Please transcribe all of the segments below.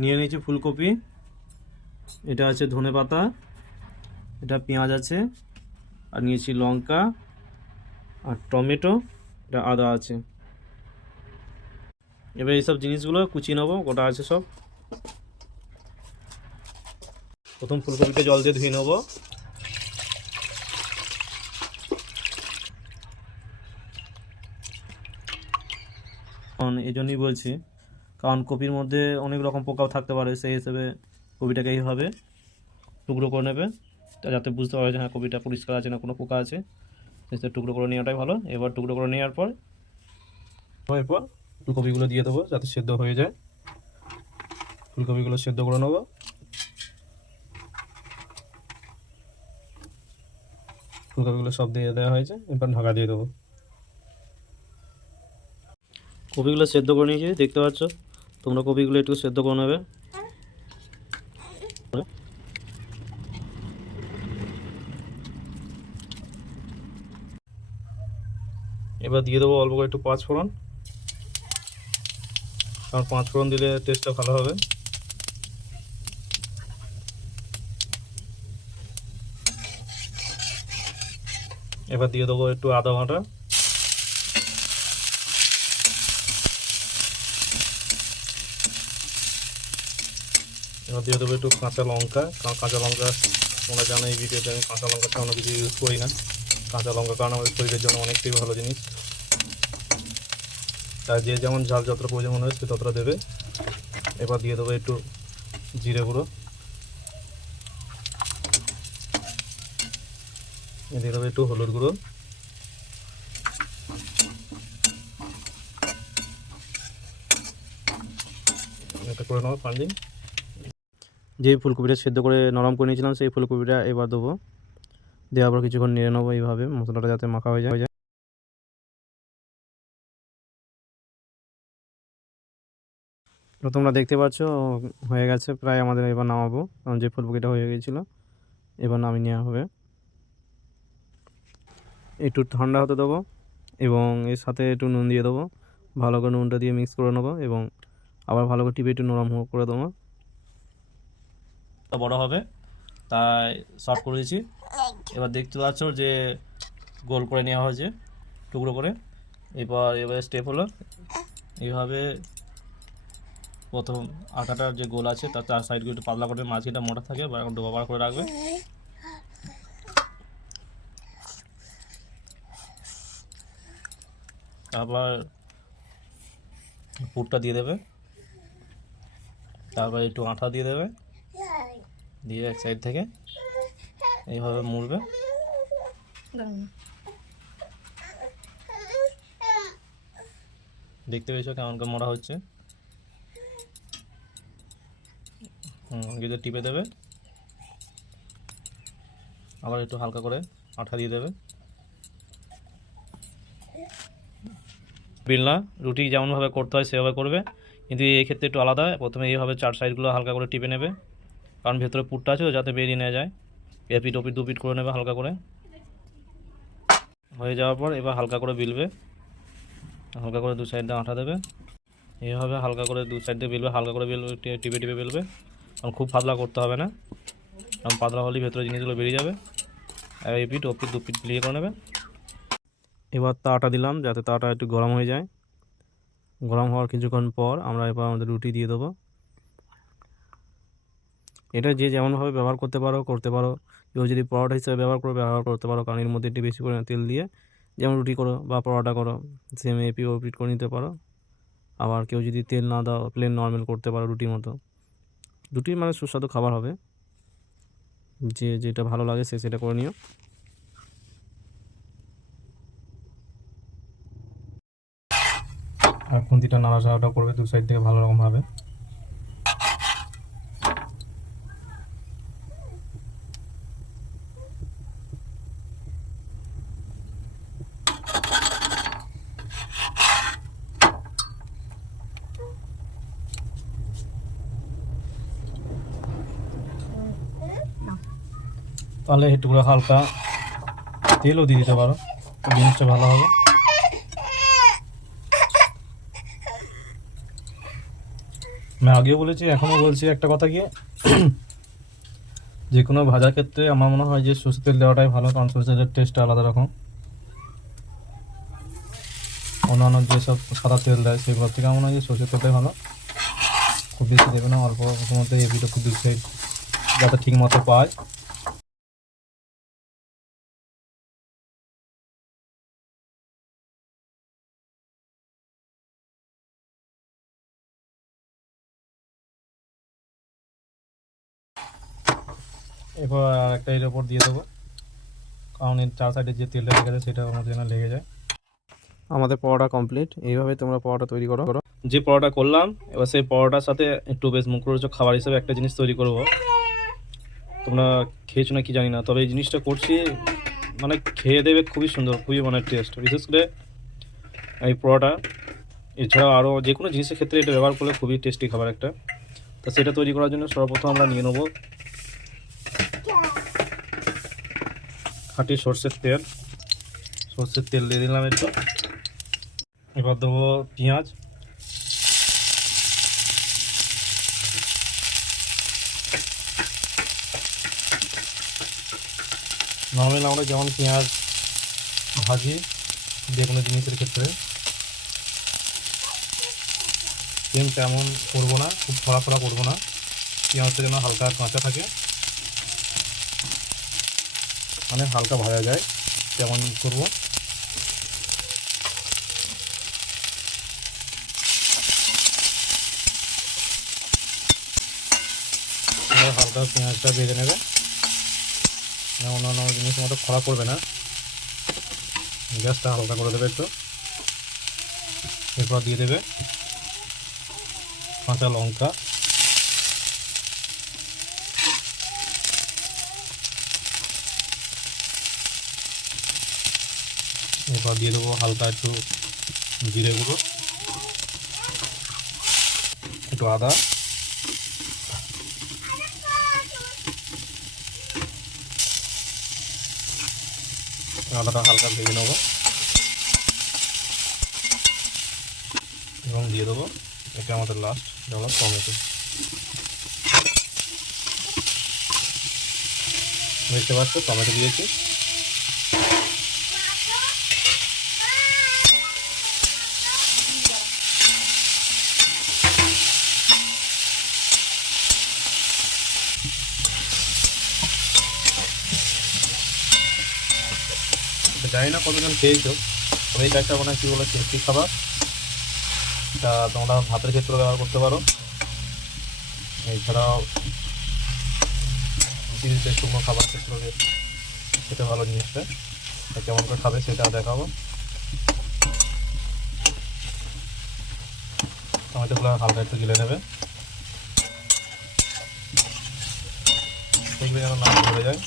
নিয়ে নিয়েছি ফুলকপি, এটা আছে ধনেপাতা, এটা পেঁয়াজ আছে, আর নিয়েছি লঙ্কা আর টমেটো, এটা আদা আছে। এবার এইসব জিনিসগুলো কুচিয়ে নেবো, গোটা আছে সব। প্রথম ফুলকপিটা জল দিয়ে ধুয়ে নেবো। কারণ এই জন্যই বলছি, কারণ কপির মধ্যে অনেক রকম পোকাও থাকতে পারে, সেই হিসেবে কপিটাকে এইভাবে টুকরো করে নেবে, যাতে বুঝতে পারবে যে হ্যাঁ কপিটা পরিষ্কার আছে না কোনো পোকা আছে, সেই হিসেবে টুকরো করে নেওয়াটাই ভালো। এবার টুকরো করে নেওয়ার পর ফুলকপিগুলো দিয়ে দেবো যাতে সেদ্ধ হয়ে যায়। ফুলকপিগুলো সেদ্ধ করে নেবো। ফুলকপিগুলো সব দিয়ে দেওয়া হয়েছে, এবার ঢাকা দিয়ে দেবো। কপিগুলো সেদ্ধ করে নিয়েছি, দেখতে পাচ্ছ। তোমরা কপিগুলো একটু সেদ্ধ করে নেবে। এবার দিয়ে দেবো অল্প করে একটু পাঁচফোড়ন, কারণ পাঁচফোড়ন দিলে টেস্টটা ভালো হবে। এবার দিয়ে দেবো একটু আদা বাটা, এবার দিয়ে দেবো একটু কাঁচা লঙ্কা, কারণ কাঁচা লঙ্কা তোমরা জানো এই ভিডিওতে আমি কাঁচা লঙ্কা ছাড়া অন্য কিছু ইউজ করি না। কাঁচা লঙ্কা কারণ আমাদের শরীরের জন্য অনেকটাই ভালো জিনিস, তাই যে যেমন ঝাল যতটা প্রয়োজন মনে হয় সে ততটা দেবে। এবার দিয়ে দেবো একটু জিরে গুঁড়ো, দিয়ে দেবো একটু হলুদ গুঁড়ো, এটা করে নেবো পানি। যেই ফুলকপিটা সেদ্ধ করে নরম করে নিয়েছিলাম সেই ফুলকপিটা এবার দেবো, দেওয়ার পর কিছুক্ষণ নেড়ে নেবো এইভাবে, মশলাটা যাতে মাখা হয়ে যায়। তো তোমরা দেখতে পাচ্ছ হয়ে গেছে প্রায়, আমাদের এবার নামাবো, কারণ যে ফুলকপিটা হয়ে গিয়েছিলো এবার নামিয়ে নেওয়া হবে। একটু ঠান্ডা হতে দেবো এবং এর সাথে একটু নুন দিয়ে দেবো, ভালো করে নুনটা দিয়ে মিক্স করে নেবো এবং আবার ভালো করে টিপে একটু নরম করে দেবো। বড় হবে তাই সার্ভ করে দিয়েছি। এবার দেখতে পাচ্ছ যে গোল করে নেওয়া হয়েছে টুকরো করে। এবার স্টেপ হলো এইভাবে প্রথম আটাটার যে গোল আছে তার চার সাইডগুলো একটু পাতলা করে, মাঝখানটা মোটা থাকে বা ডোবা বার করে রাখবে। তারপর পুরটা দিয়ে দেবে, তারপর একটু আঠা দিয়ে দেবে, দিয়ে এক সাইড থেকে এইভাবে মুড়বে। দেখতে পেয়েছো কেমন করে মোড়া হচ্ছে। যদি টিপে দেবে, আবার একটু হালকা করে আঠা দিয়ে দেবে। বিলনা রুটি যেমনভাবে করতে হয় সেভাবে করবে, কিন্তু এই ক্ষেত্রে একটু আলাদা। প্রথমে এইভাবে চার সাইডগুলো হালকা করে টিপে নেবে, কারণ ভেতরে পুরটা আছে যাতে বেরিয়ে নেওয়া যায়। এপিট ওপিট দুপিট করে নেবে হালকা করে। হয়ে যাওয়ার পর এবার হালকা করে বিলবে, হালকা করে দু সাইড দিয়ে আঠা দেবে, এইভাবে হালকা করে দু সাইড দিয়ে বেলবে, হালকা করে বেলবে, টিপে টিপে বেলবে, কারণ খুব পাতলা করতে হবে না, কারণ পাতলা হলেই ভেতরে জিনিসগুলো বেরিয়ে যাবে। আর এপিট ওপিট দুপিট বিলিয়ে করে নেবে। এবার তাটা দিলাম যাতে তাটা একটু গরম হয়ে যায়। গরম হওয়ার কিছুক্ষণ পর আমরা এবার আমাদের রুটি দিয়ে দেবো। এটা যে যেমনভাবে ব্যবহার করতে পারো। কেউ যদি পরোটা হিসেবে ব্যবহার করতে পারো, কারণ এর মধ্যে একটু বেশি করে তেল দিয়ে যেমন রুটি করো বা পরোটা করো সেম এপিট ওপিট করে নিতে পারো। আবার কেউ যদি তেল না দাও প্লেন নর্মাল করতে পারো রুটির মতো। রুটির মানে সুস্বাদু খাবার হবে, যে যেটা ভালো লাগে সে সেটা করে নিও। আর খুন্তিটা নাড়াচাড়াটা করবে দু সাইড থেকে ভালো রকমভাবে। তাহলে একটু করে হালকা তেলও দিয়ে দিতে পারো, জিনিসটা ভালো হবে। আমি আগেও বলেছি, এখনও বলছি একটা কথা কি, যে কোনো ভাজার ক্ষেত্রে আমার মনে হয় যে সরষের তেল দেওয়াটাই ভালো, কারণ সরষের তেলের টেস্টটা আলাদা রকম। অন্যান্য যেসব সাদা তেল দেয় সেগুলোর থেকে আমার মনে হয় যে সরষের তেলটাই ভালো। খুব বেশি দেবে না, অল্প মধ্যে এপিটা খুব বেশি যাতে ঠিক মতো পায়। এরপর একটা এর ওপর দিয়ে দেবো, কারণ এর চার সাইডে যে তেলটা লেগে যায় সেটা আমাদের যেন লেগে যায়। আমাদের পরোটা কমপ্লিট। এইভাবে তোমরা পরোটা তৈরি করো। যে পরোটা করলাম, এবার সেই পরোটার সাথে একটু বেশ মুখরোচক খাবার হিসেবে একটা জিনিস তৈরি করব। তোমরা খেয়েছো না কি জানি না, তবে এই জিনিসটা করছি মানে খেয়ে দেবে খুবই সুন্দর, খুবই মানে টেস্ট। বিশেষ করে এই পরোটা, এছাড়াও আরও যে কোনো জিনিসের ক্ষেত্রে এটা ব্যবহার করলে খুবই টেস্টি খাবার একটা। তো সেটা তৈরি করার জন্য সর্বপ্রথম আমরা নিয়ে নেবো খাঁটি সর্ষের তেল। সর্ষের তেল দিয়ে দিলাম একটু। এবার দেবো পেঁয়াজ, নর্মাল আমরা যেমন পেঁয়াজ ভাজি যে কোনো জিনিসের ক্ষেত্রে সেম তেমন করবো না, খুব ফড়া ফড়া করবো না, পেঁয়াজটা যেন হালকা কাঁচা থাকে, মানে হালকা ভাজা যায় তেমন করবো। হালকা পেঁয়াজটা ভেজে নেবে, অন্যান্য জিনিস মতো খরা করবে না, গ্যাসটা হালকা করে দেবে একটু। এরপর দিয়ে দেবে কাঁচা লঙ্কা, এরপর দিয়ে দেবো হালকা একটু জিরে গুঁড়ো, একটু আদা, আদাটা হালকা ভেজে নেবো এবং দিয়ে দেবো এটা আমাদের লাস্ট যেমন টমেটো। দেখতে পাচ্ছ টমেটো দিয়েছি। জানি না কতজন খেয়েছো, তবে এটা একটা মানে কী বলে টেস্টি খাবার। এটা তোমরা ভাতের ক্ষেত্রে ব্যবহার করতে পারো, এছাড়াও যে শুকনো খাবার ক্ষেত্রে সেটা ভালো জিনিসটা। কেমন করে খাবে সেটা দেখাবো। টমেটোগুলো হালকা একটু গিলে নেবে, দেখবে যেন না ধরে যায়।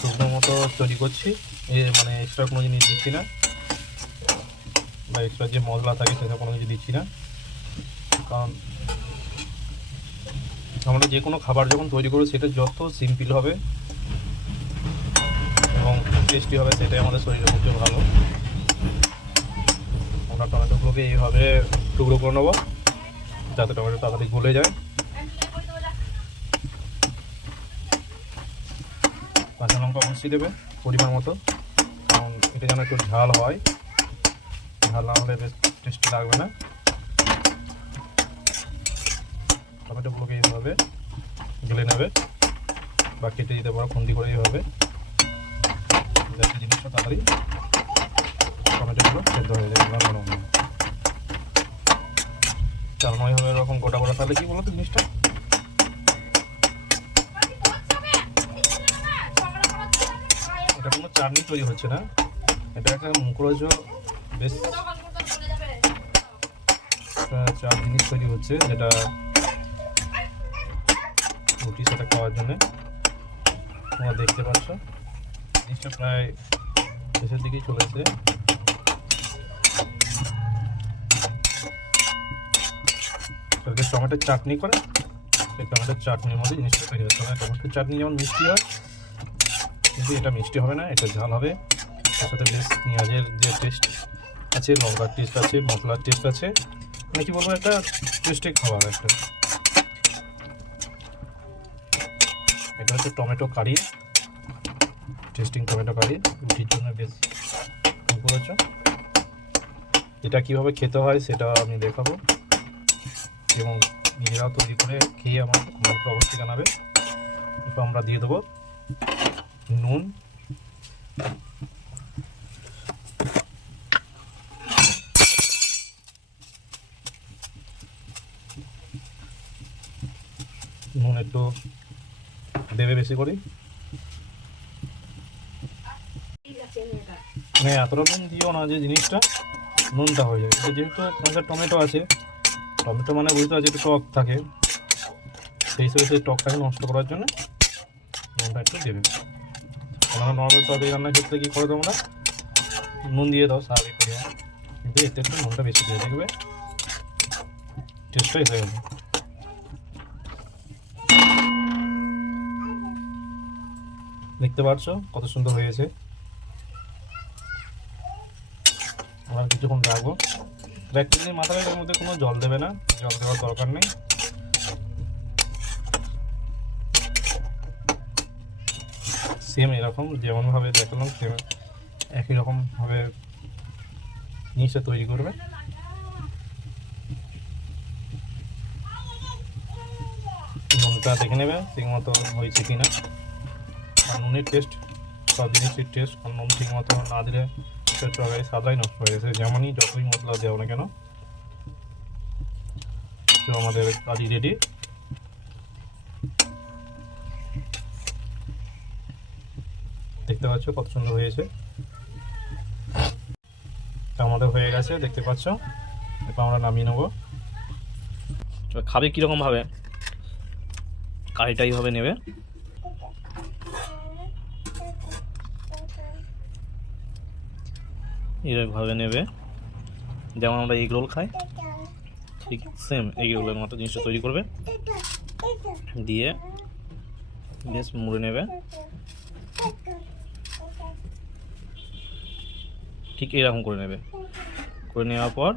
শুকনো মতো তৈরি করছি, মানে এক্সট্রা কোনো জিনিস দিচ্ছি না, বা এক্সট্রা যে মশলা থাকে সেটা কোনো কিছু দিচ্ছি না। কারণ আমরা যে কোনো খাবার যখন তৈরি করবো সেটা যত সিম্পল হবে এবং টেস্টি হবে সেটাই আমাদের শরীরের পক্ষে ভালো। আমরা টমেটোগুলোকে এইভাবে টুকরো করে নেবো যাতে টমেটো তাড়াতাড়ি গলে যায়। কাঁচা লঙ্কা অবশ্যই দেবে পরিমাণ মতো, কারণ এটা যেন একটু ঝাল হয়, ঝাল না হলে বেশ টেস্টি লাগবে না। টমেটোগুলোকে এইভাবে গেলে নেবে বা কেটে দিতে পারো খুন্তি করে, এইভাবে যাতে জিনিসটা তাড়াতাড়ি টমেটোগুলো সেদ্ধ হয়ে যায়, নরম হয়। চাল নয় হবে এরকম গোটা গোটা, তাহলে কি বলো তো জিনিসটা এটা কোনো চাটনি তৈরি হচ্ছে না, এটা একটা মুখরোচক বেশ চার জিনিস তৈরি হচ্ছে, যেটা রুটির সাথে খাওয়ার জন্য। তোমরা দেখতে পাচ্ছ জিনিসটা প্রায় শেষের দিকেই চলে এসেছে। টমেটোর চাটনি করে সেই টমেটোর চাটনির মধ্যে জিনিসটা তৈরি হচ্ছে। টমেটোর চাটনি যেমন মিষ্টি হয়, কিন্তু এটা মিষ্টি হবে না, এটা ঝাল হবে। তার সাথে বেশ পেঁয়াজের যে টেস্ট আছে, লঙ্কার টেস্ট আছে, মশলার টেস্ট আছে, মানে কি বলবো, একটা টেস্টি খাবার একটা। এটা হচ্ছে টমেটো কারি, টেস্টিং টমেটো কারি, রুটির জন্য বেশ করেছো। এটা কীভাবে খেতে হয় সেটা আমি দেখাবো, এবং নিজেরাও তৈরি করে খেয়ে আমাকে কমেন্ট করে অবশ্যই জানাবে। এরপর আমরা দিয়ে দেবো নুন, নুন একটু দেবে বেশি করে, মানে এতটা নুন দিও না যে জিনিসটা নুনটা হয়ে যায়। যেহেতু আমাদের টমেটো আছে, টমেটো মানে বুঝতে পারছি একটু টক থাকে, সেই হিসেবে সেই টকটাকে নষ্ট করার জন্য নুনটা একটু দেবে। আমরা নর্মাল তরকারি রান্নার ক্ষেত্রে কী করে তোমরা নুন দিয়ে দাও স্বাভাবিক পরিমাণ, কিন্তু এতে একটু নুনটা বেশি দিয়ে দেখবে টেস্টটাই হয়ে যাবে। দেখতে পাচ্ছ কত সুন্দর হয়েছে। আমরা কিছুক্ষণ রাখবো, এক মিনিট মাথায়, এর মধ্যে কোনো জল দেবে না, জল দেওয়ার দরকার নেই। সেম এরকম যেমনভাবে দেখালাম সেম একই রকমভাবে জিনিসটা তৈরি করবে। নুনটা দেখে নেবে ঠিক মতো হয়েছে কিনা, আর নুনের টেস্ট সব জিনিসের টেস্ট, আর নুন ঠিক মতো না দিলে তরকারি সাদাই নষ্ট হয়ে গেছে, যেমনই যতই মশলা দেওয়া না কেন। তো আমাদের কারি রেডি। দেখতে পাচ্ছ কত সুন্দর হয়েছে, আমাদের হয়ে গেছে দেখতে পাচ্ছ। এরপর আমরা নামিয়ে নেবো। খাবে কীরকম ভাবে, কারিটা এইভাবে নেবে, এইভাবে নেবে যেমন আমরা এগ রোল খাই, ঠিক সেম এগ রোলের মতো জিনিসটা তৈরি করবে, দিয়ে বেশ মুড়ে নেবে, ঠিক এইরকম করে নেবে। করে নেওয়ার পর